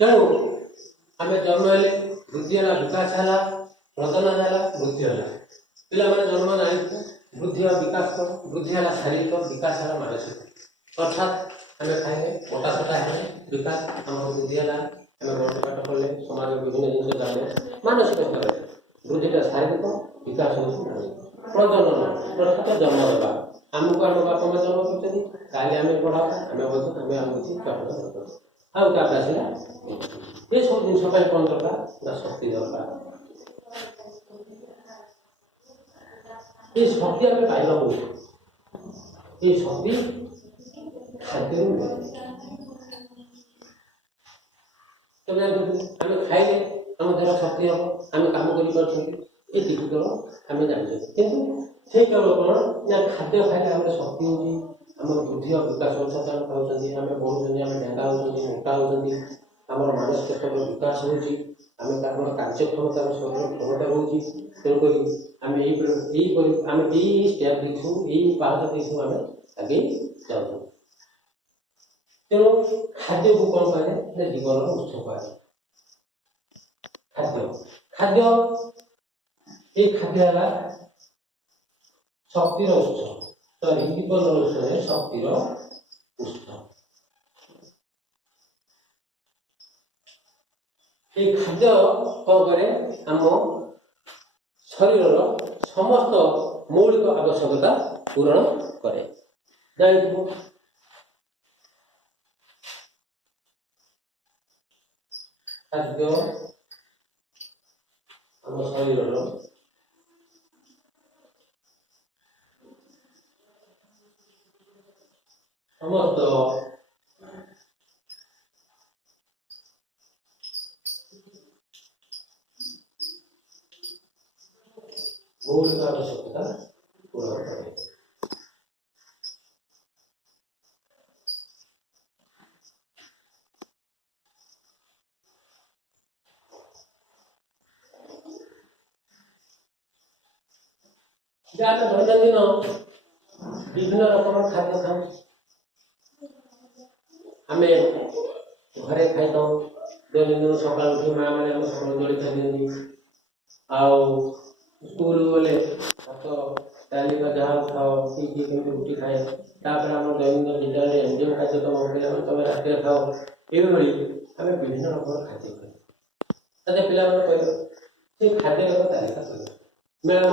तेणु आम जन्म हेले वृद्धि है विकास है प्रजनन है वृद्धि है पिला जन्म जानी वृद्धि और विकास कौन वृद्धि है शारीरिक विकास है मानसिक अर्थात आम खाइले मोटा सोटा है विकास आम वृद्धि है आम बड़ पाठ पढ़ले समाज विभिन्न जिन जाने मानसिक स्तर वृद्धिटा शारीरिक विकास हो प्रजनन अर्थात जन्म देवा आमको आम बापा माँ जन्म कर पढ़ा आम किसी आउट आसला ये सब जिन कौन दरकार ना शक्ति दरकार ये शक्ति आम पाइबा ये शक्ति खाद्य आम खाइले आम देह शक्ति हम आम कम कर आम जानते कि केवल कौन ना खाद्य खाइले आम शक्ति होगी आम बुद्धि और विकास अनुसार पाँच आम बढ़ुं आम ढेंगा हो मोटा हो आम मानसिक स्तर विकास होम कार्यक्षमता क्षमता रोचे तेणुक आम यही स्टेप देखूँ यही पाहच देखूँ आम आगे जाऊँ तेणु खाद्य को कौन कहे जीवन उत्स कहे खाद्य खाद्य ये खाद्य है शक्तिर उत्स सॉरी जीवन उत्स शक्तिर उत्स ये खाद्य कौन करे आम शरीर समस्त मौलिक आवश्यकता पूरण करे जानिथु खाद्य आम शरीर समस्त मौलिक आवश्यकता पूर्ण करे दैनंदिन विभिन्न रकम खाद्य खाऊ आम घरे खाई दैनंदिन सका उठी माँ मैंने सब जलखा दिखती स्कूल गले भात डाली जहाँ खाओ कि रुटी खाए तापर आम दैनंदिन विद्यालय जो कार्यक्रम हो तुम रात खाओ ये आम विभिन्न रकम खाद्य खाए पिला कह खाद्य तालिका कर मेला